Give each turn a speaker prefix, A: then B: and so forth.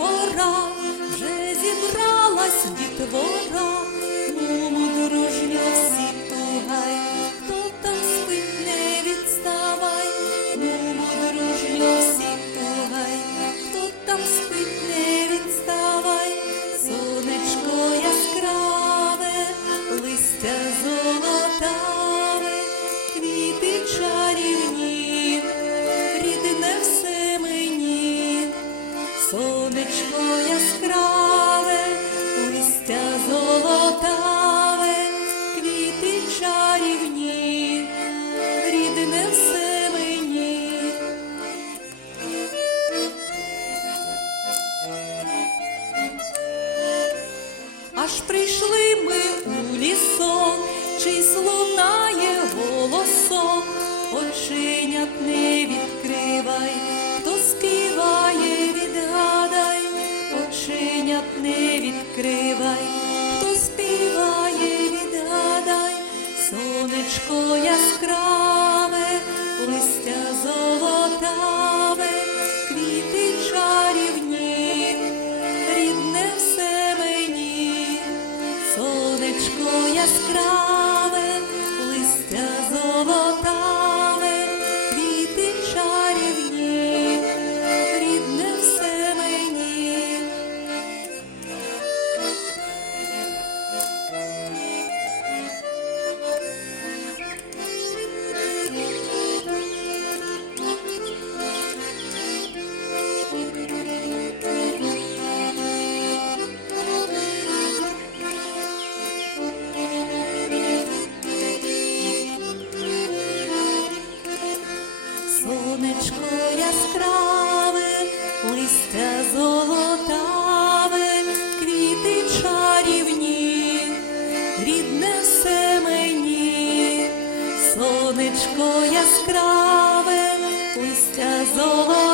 A: пора вже зібралась дітво. Сонечко яскраве, листя золотаве, квіти чарівні, рідне все мені. Аж прийшли ми у лісок, чийсь лунає голосок, оченят не відкривай, хто співає, відкривай, хто співає, відгадай, сонечко яскраве, листя золотаве, квіти чарівні, рідне все мені, сонечко яскраве, листя золотаве, Сонечко яскраве, листя золотаве, квіти чарівні, рідне все мені, сонечко яскраве, листя золотаве.